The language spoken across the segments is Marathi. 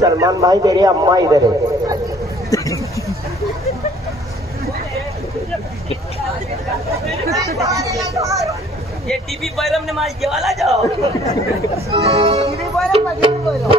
सलमान भाई दे रहे, अम्मा इधर है। ये टीवी बैरम ने माज जेवाला जाओ। टीवी बैरम ना टीवी बैरम।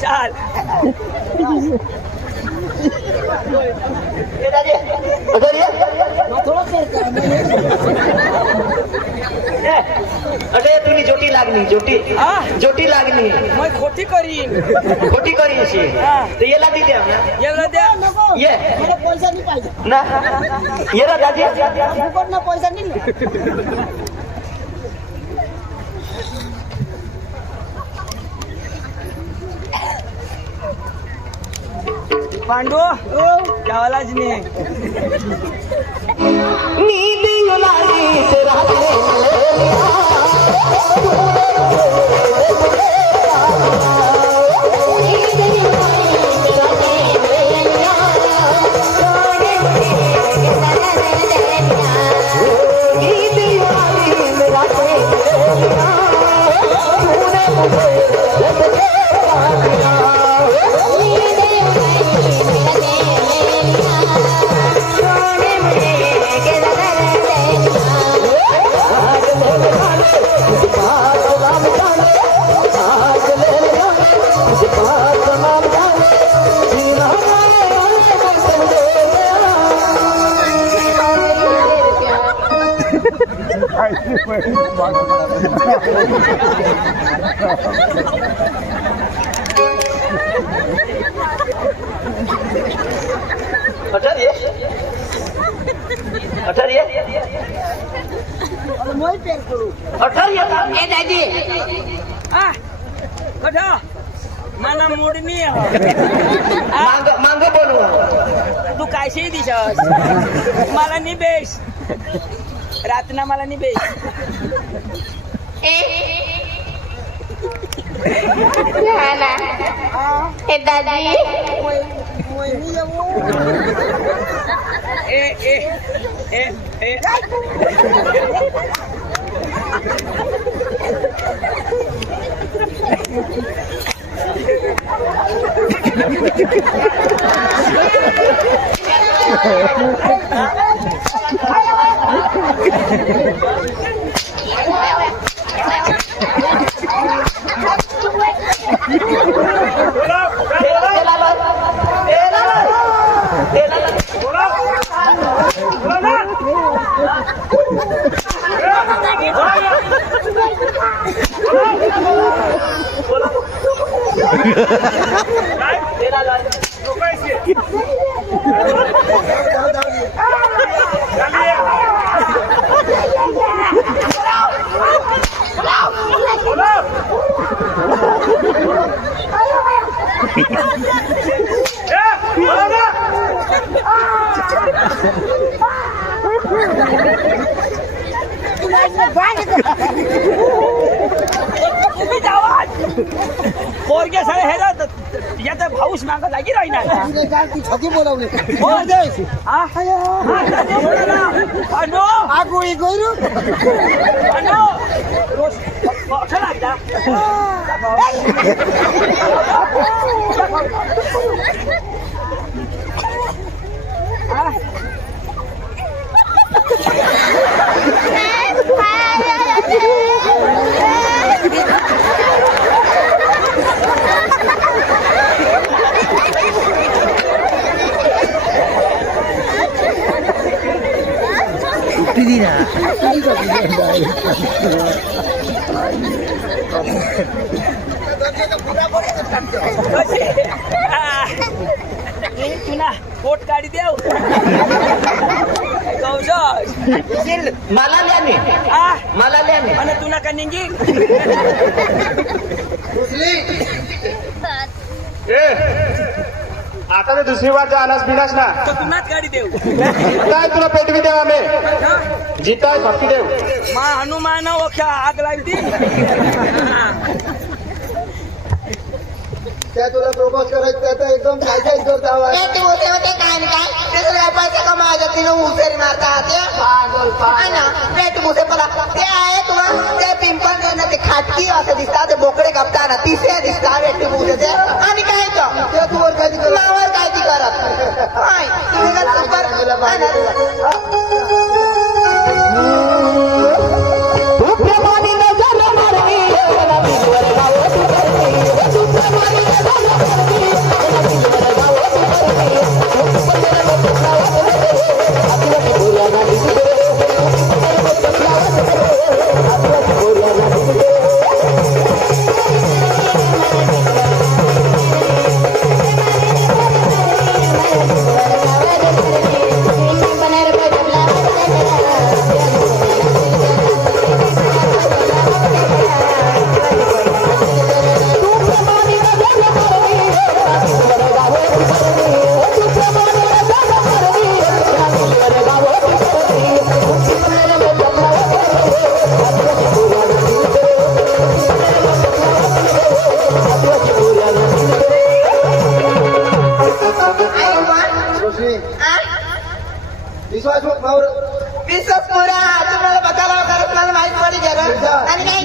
चल अरे तुम्ही जोटी लागली जोटी जोटी लागली मैं खोटी करीन अशी तर याला ती द्या याला द्या ये मला पैसा नाही पाहिजे ना येरा दाजी फुकट ना पैसा नाही पांडू जेवालाच नाही नींद युलानी तेरा मला मूड नाही मांग बोलू तू कायशी दिसस मला नाही बेस रातना मला नाही बेस दादी पोरगे सगळे हे या तर भाऊस माग सांगा लागी राही ना तिने काय ती छकी बोलावली बोल दे हा पांडू आगोळी गोयरू पांडू रोज मोठा लागला तुला पोट काढी देव मला ल्याने मला ल्याने आणि तुला का निंगी आता तर दुसरी बार अनास बिनास ना तर तुलाच गाडी देव काय तुला पेटवी देव आम्ही जिताय भक्ती देव मा हनुमान ओख्या आग लागली त्या तुला प्रपोज करायचं त्याचा एकदम काय काय करता आवाज ते होते होते काय नाही काय ते सगळ्या पैसे कमायच्या तिनं उसेरी मारतात ना पेट मुसे पला ते आहे तुला ते पिंपल देणं ते खाटकी असं दिसतात ते बोकडे कापताना तिसऱ्या दिसतात पेट मुसेचे आणि काय त्या तुवर काय करत मावर काय ती करत हाय तुम्ही का सुपर विश्वास मावर विश्वास पुरा तुम्हाला बघायला वगैरे मला माहित पडी गरज आणि काय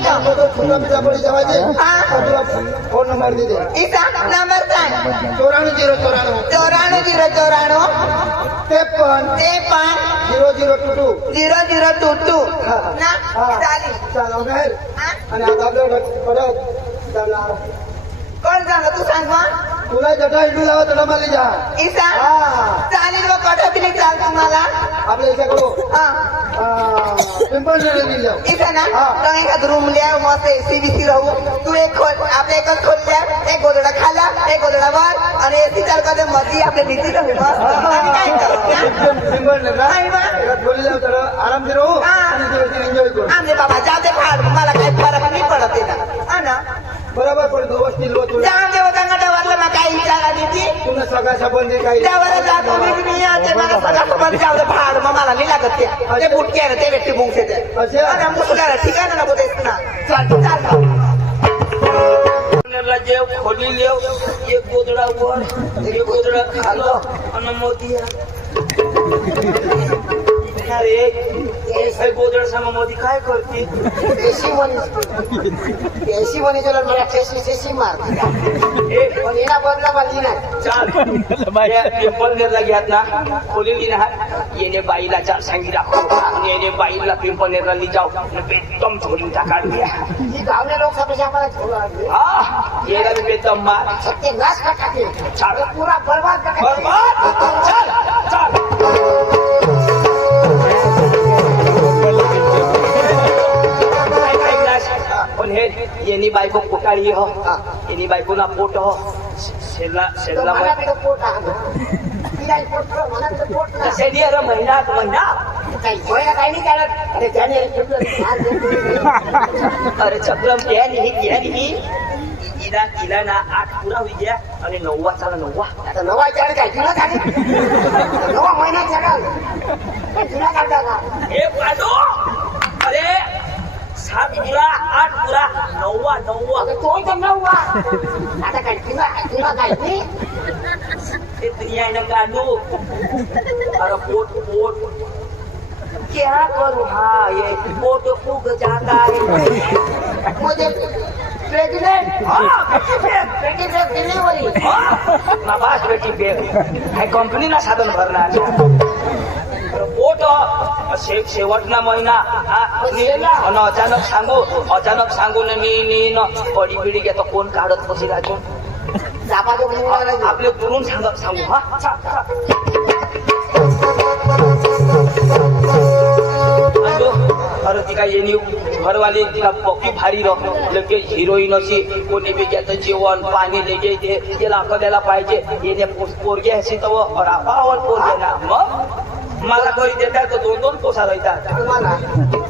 छोटा पिता पडी जेवायचे तुला फोन नंबर दे दे इसा नंबर सांग 94 94 0022 0022 ना चालेल चालव बाहेर आणि आता आपल्याकडे परत चालणार कोण सांग तू सांग मग तुला जटा इडू लावा तुला मला जा इसा चालेल मग कटा बिली चाल तुम्हाला आपल्या इथे करू पिंपल जाऊ इसा ना तो एखाद रूम लिया मस्त एसी बीसी राहू तू एक खोल आपल्या एकच खोल लिया एक गोदडा खाला एक गोदडा वर आणि एसी चाल का मधी आपल्या नीती राहू मस्त आणि काय करू पिंपल आराम दे राहू आणि एन्जॉय करू आमचे बाबा जाऊ दे फार मला काही फरक नाही पडत ना हा ना बरोबर पडतो गोष्टी तुला जाऊन दे होता गटावरला मग काही विचारा देते तुला सगळ्या संबंधी काही त्यावर जातो मी ते मला सगळं सोबत जाऊ दे फार मग मला नाही लागत ते बुटके आहे ना ते व्यक्ती मुंगसेचे अच्छा. मुसुकारा ठीक आहे ना नको तेच ना चाल चाल जेव खोली लेव एक गोदडा वर एक गोदडा खालो आणि मोती अरे हे गोदडा सांग मोदी काय करते एसी बनी चला मला टेसी मार पण येणा बदला बाली नाही चाल पिंपल नेरला घ्यात ना खोली ना येणे बाईला चार सांगी दाखव येणे बाईला पिंपल नेरला ली जाऊ बेदम झोली टाकाडूया ही गावले लोक सगळे आम्हाला ठेवलं हा येला बेदम मार सत्य नाश का टाके चाल पुरा बर्बाद का बरबाद चाल चाल पण हे येणी बायको पोटाळी हो येणी बायको ना पोट हो शेला पोट शेडी अरे महिना काही नाही चालत अरे त्याने अरे चक्रम घ्या इला ना 8 पुरा होई गया आणि 9 चाला 9 आता नवा चाल काय तुला झाली नवा महिना चाल तुला काढता का हे पाडो अरे 7 पुरा 8 पुरा 9 तो तर नवा आता काढू अरे पोट पोट क्या करू हाँ ये पोट फूक जाता है मुझे प्रेग्नेंट डिलिव्हरी नवाज बेटी बेग हे कंपनी ना साधन भरणार पोट शेवटना महिना अचानक सांगू मी पडी पिढी घेतो कोण काढत बसी राजू आपले दुरून सांगू हा अरे ती काय येणी घरवाली तिला पक्की भारी लगे हिरोईन अशी कोणी बेग्याचं जेवण पाणी लगे ते तिला द्यायला पाहिजे येणे पोरगे अशी तर रापावर पोरगे ना मग मला घरी देतात तर 2-2 पोसा राहतात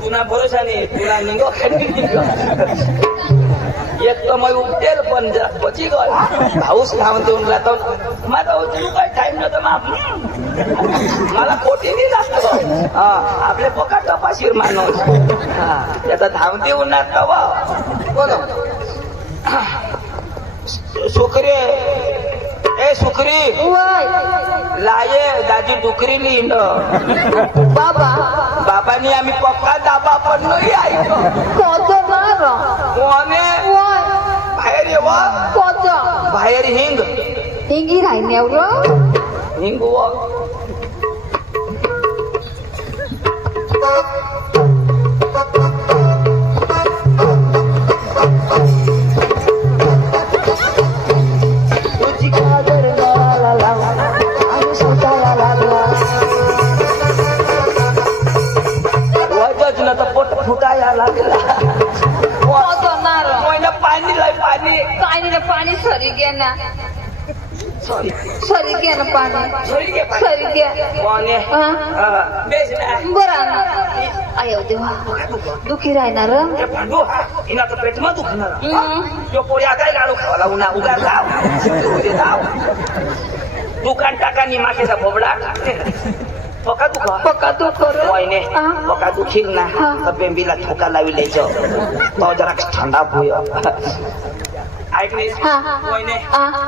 तुला भरोसा नाही तुला निघो एक तर मग उठेल पण बची गल भाऊस खाऊन देऊन जातो माझा तू काय टाइम नव्हतं मला कोटी नाही लागतो आपले पोका तपाशीर माणूस त्याचा धाव देऊन ना सुखरे ए सुखरी लाये दादी डुकरी लिहिण बाबांनी आम्ही पक्का दाबा पण नाही ऐकतो कोणे बाहेर येव बाहेर हिंग हिंगी राहिल्यावर हिंग तुझी कादर मला लावा आणि सुटायला लागला वजच ना तर पोट फुटायला लागला पाणी सरी घ्या ना सॉरी सरी घ्या ना पाणी सरी घ्या बरं आयो देवा दुखी राहणार भांडू हिना तर पेट मग दुखणार तो पोळी आता लाडू खावाला उन्हा उगा जाव दुकान टाका निमाकेचा बोबडा पका दुख वयने पका दुखील ना तर बेंबीला ठोका लावी द्यायचं तो जरा थंडा होय ऐकलीस वयने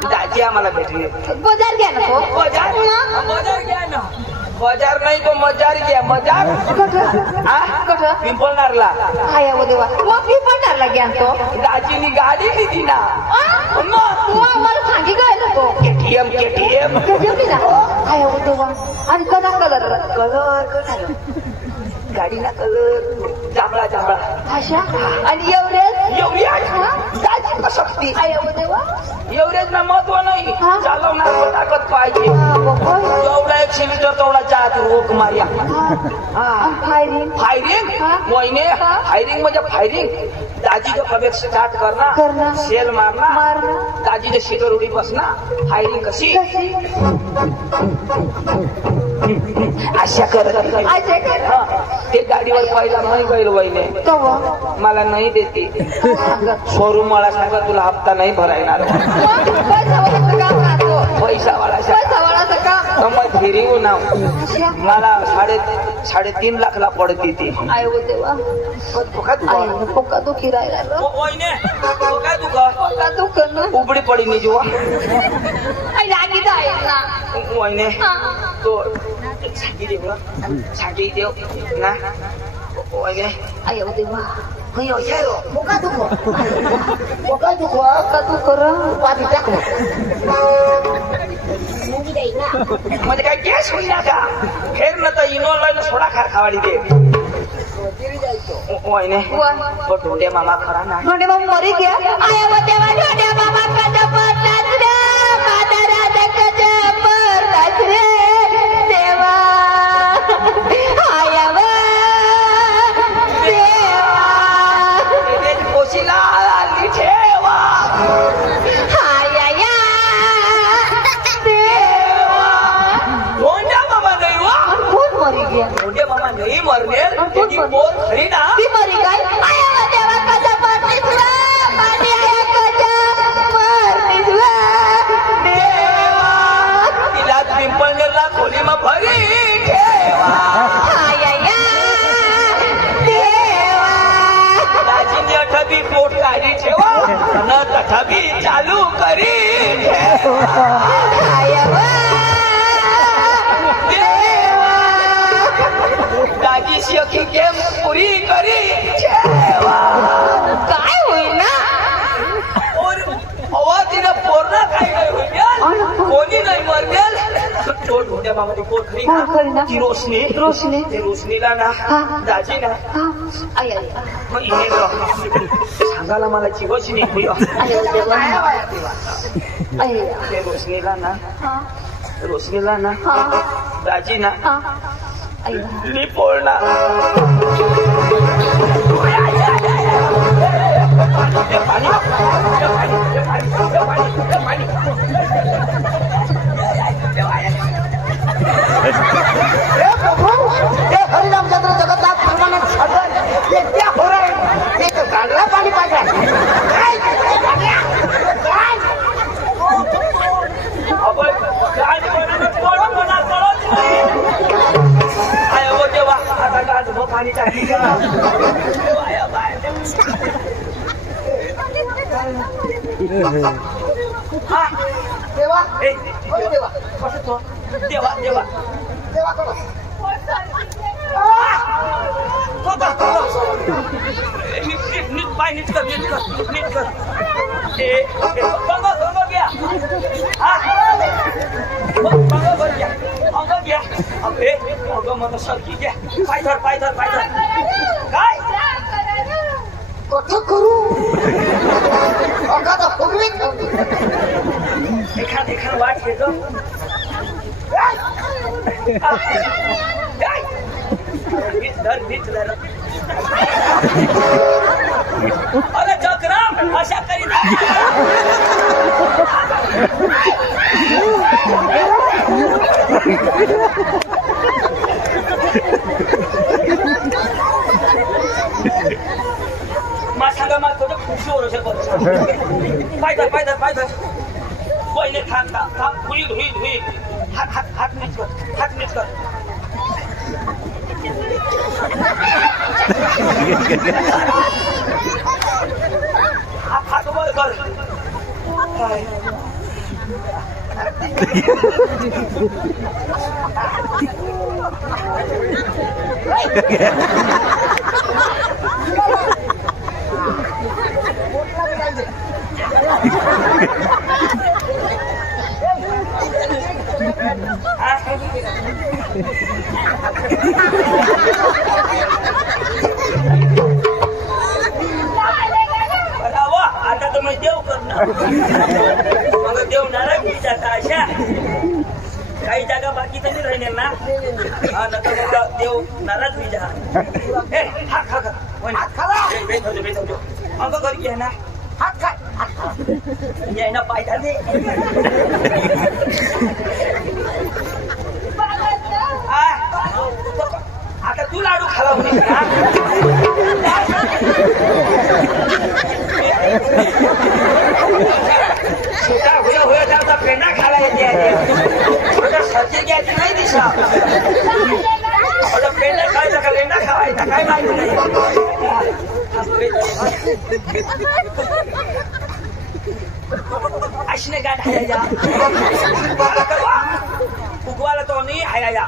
दाजी आम्हाला भेटली बाजार घ्या ना बाजार घ्या ना बाजार नाही तो मजार घ्या मजार पिंपळणारला आयो देवा पिंपळणारला घ्या तो दाजीनी गाडी दिली ना मला सांगी गळलं तो केटीएम आयो देवा आणि कसा कलर गाडीला कलर जांभळा भाषा आणि एवढेच दाजी शक्ती आयो देवा एवढेच ना महत्व नाही चालवणार ताकद पाहिजे एवढा 100 मीटर तेवढा चार रोक मार्या फायरिंग मोहिने फायरिंग म्हणजे फायरिंग दाजीचं कबेक स्टार्ट करना सेल मारना दाजीच्या शिटर उडी बसना फायरिंग कशी अशा कर ते गाडीवर पहिला नाही गैर वहिने मला नाही देते शोरूम मला सांगा तुला हप्ता नाही भरायणार पैसावाला मग फिरवू ना मला 3.5 लाखला पडते ती आयो देवा पोका दुखी राहिला उबडी पडी नाही जुवा वहिने तो सांगी देव ना वहिने आयो देवा पोका दुख पाणी टाक म्हणजे काय गॅस होईल ना का फेर न तर इनोला सोडा खावाडी दे वहिने ढोंडे मामा खरा ना ढोंडे मामा मरी गया आयो देवा ढोंडे मामा कजा पडलाच रे मादरा कजा पडलाच रे देवा आयो देवा कोशीला आली ठेवा आया ढोंडे मामा नाही वा कोण मरी गया ढोंडे मामा नाही मरणे त्याची पोर खरी ना ती मरी काय आयो देवा कजा पडलीस रे पाणी आया कजा पडलीस रे देवा तिला पिंपळनेरला खोली मग भरी ठेवा आया देवा दाजीने अठबी पोट काढी ठेवा न तठबी चालू करी दाजीशी अखी गेम पुरी करी ठेवा. काय होईल ना तिनं पूर्ण काय नाही होईल कोणी नाही मरवेल तो ढोड्या मामाने कोण खरी ना ती रोशनी ते रोशनीला ना दाजी ना मग इने सांगायला मला जीवच नाही होईल ते रोशनीला ना दाजी ना मी पोळणार हरिरामचंद्र जगन्नाथ प्रमाणात साधन ते त्या हो रे ते गाडला पाणी पाहिजे पाणी टाकी देवा देवा देवा देवा कोण नीट पाय नीट कर बघ घ्या बघ घ्या अंग घ्या अगं मला सरकी घ्या पाय धर काय कठोर करू अगं फुगवी एखाद वाट घेतो धर अरे चक्राम अशा करीत सांगा मला थोडं खुशी होऊ शकत पाय धर पहिले थांब होईल हात नीट कर हात वर कर आता तर मग देव करणार मग देव नाराज मी जाता अशा काही जागा बाकी तरी राहिल्या ना नका मग देव नाराज मी जा हात खाला अंग करी घ्या ना हात खा ना पाय झाले आता तू लाडू खाला होय त्याचा पेंडा खाला येते सर्दी घ्यायची नाही दिसा पेंडा खायचा का लेंडा खावायचा काय माहिती नाही अशने गाठ हाया उगवाला तो नाही हाया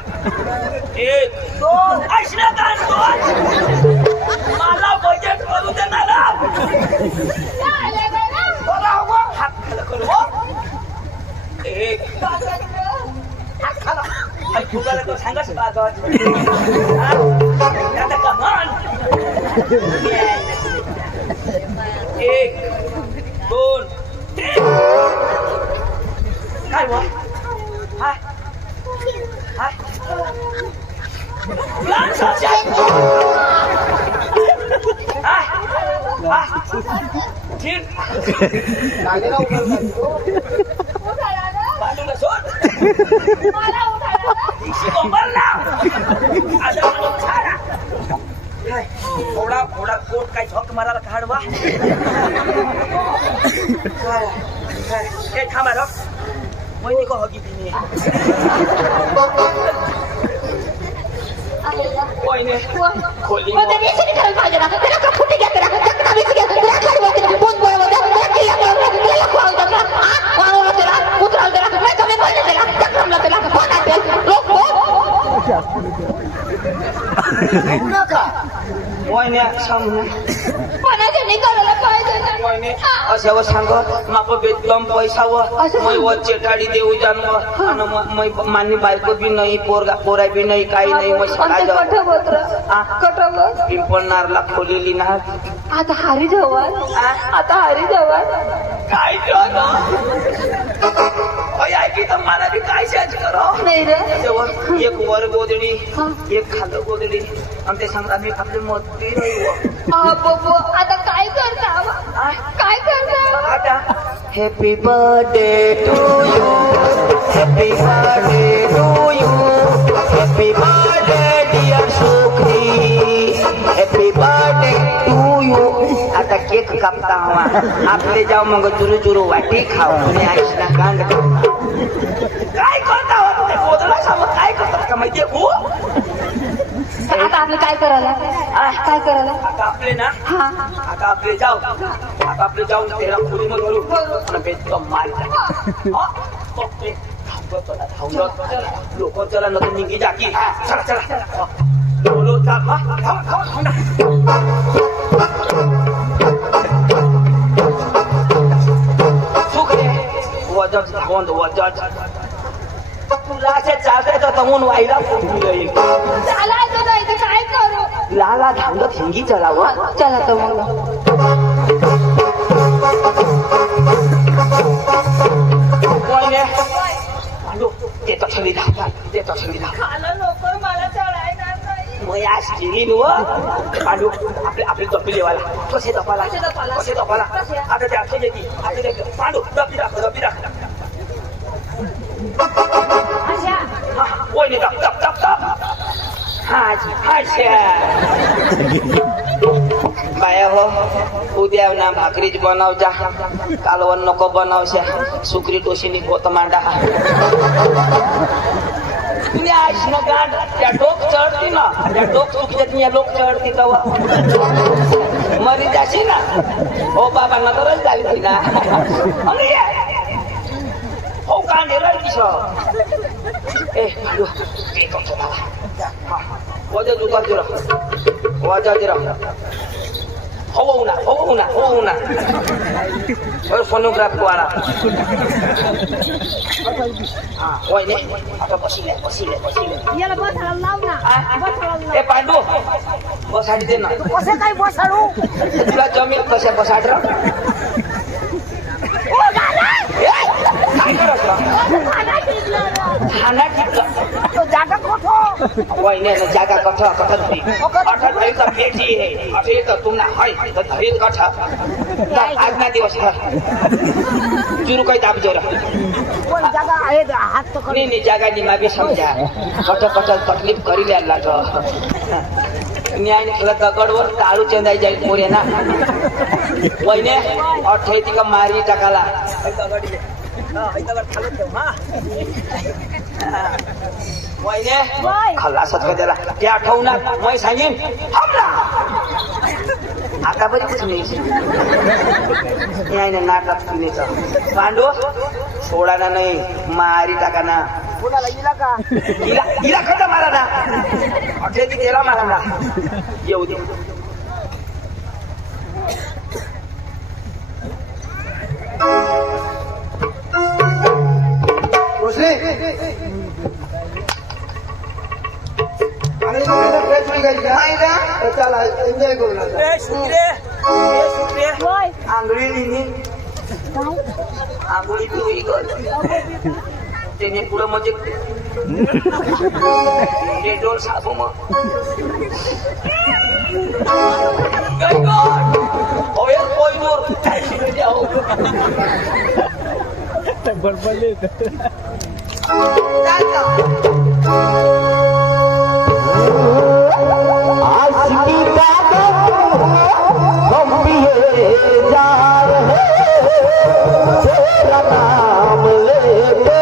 1 2 अशने गाठ मला बजेट करू दे ना हात खाला करू 1 हात खाला फुगाला तो सांगाच आता कमान 1 2 3 काय वा हाय थोडा कोट काय झोक मारायला काढवा हे थांबा रो वहिनी को हगी तिने वहिनी खोली कुत्रा बोलले त्याला चक्रमला त्याला कोण असेल लोक नका वहिने सांगू कोणाच्या निकालाला पाहिजे ना वहिने असं व सांग माप बेदम पैसा व मै व चेटाडी देऊ जाण आणि मै मानी बायको बी नाही पोरा बी नाही काही नाही मग सडा जाऊ पिंपळनारला खोलेली ना आता हरी जवळ काय ऐकी तर मला बी काय शेज करो नाही रे एक वर गोदडी एक खालं गोदडी आणि ते सांगता मी आपली मोठी नाही बाबू आता काय करता आता happy birthday to you happy birthday to you happy birthday dear Sukhi happy birthday to you आता केक कापता हवा आपले जाऊ मग चुरू चुरू वाटी खाऊ तुम्ही आईशना कांड काय करता काय करतात का माहितीये हो आता आपलं काय करायला आता आपले ना आता आपले जाऊ त्याला खोली मग घालू आणि बेदम मार लोक चला न तर निघी जाकी चला बोलो सुखरे वजन तुला असे चालतायचं तमून व्हायला चालायचं नाही तर काय करू लाला धांगत हिंगी चलावं चला तर मग देतो संविधा खाला लवकर मला चढायला नाही मग आज केली नु पांडू आपले तपी लेवाला कसे तपाला आता ते आठवण येते पांडू दपी राख वहिनी दप बाया हो उद्या ना भाकरीच बनवजा कालवण नको बनवशा सुकरी टोशीनी पोत मांडा तुम्ही आश न गांड त्या डोक चढती ना त्या डोक चुकल्यात मी लोक चढती तवा मरी जाशी ना हो बाबा नगरच झाली ना हो का निरळतीस ए भांडू ते करतो मला वजा दुकान दिरा होऊ ना और फोनोग्राफ वाला वहिनी आता बसिले याला बसायला लाव ना ए पांडू बसाडी दे ना कसं काय बसाडू तुला जमीन कशा बसाड काय करत खाना टिकला जागा कोठो वहिनी जागा कठ का पेटी है अठे तर तुमना हाय तर धरीत कठ आज ना दिवस जुरू काही दाब जोरा कोण जागा आहे हात पकड नहीं जागा नहीं मैं भी समझा कट तकलीफ करी ल्याला तो न्याय निकला दगडवर टाळू चंदाई जाईल पोरे ना वहिने अठे ती का मारी टाकाला वहिने खल्लासच का त्याला ते आठवणार मैं सांगेन हमला आता बरी नाही नाही नाटक पिण्याचं पांडू सोडाना नाही मारी टाकाना हिला खता मारा ना अठे ती त्याला मारा ना येऊ दे चला एन्जॉय करू आंघोळी लिहिली आंघोळी पिवळी कर त्याने पुढं म्हणजे डेटोल साबू मग नाम लेते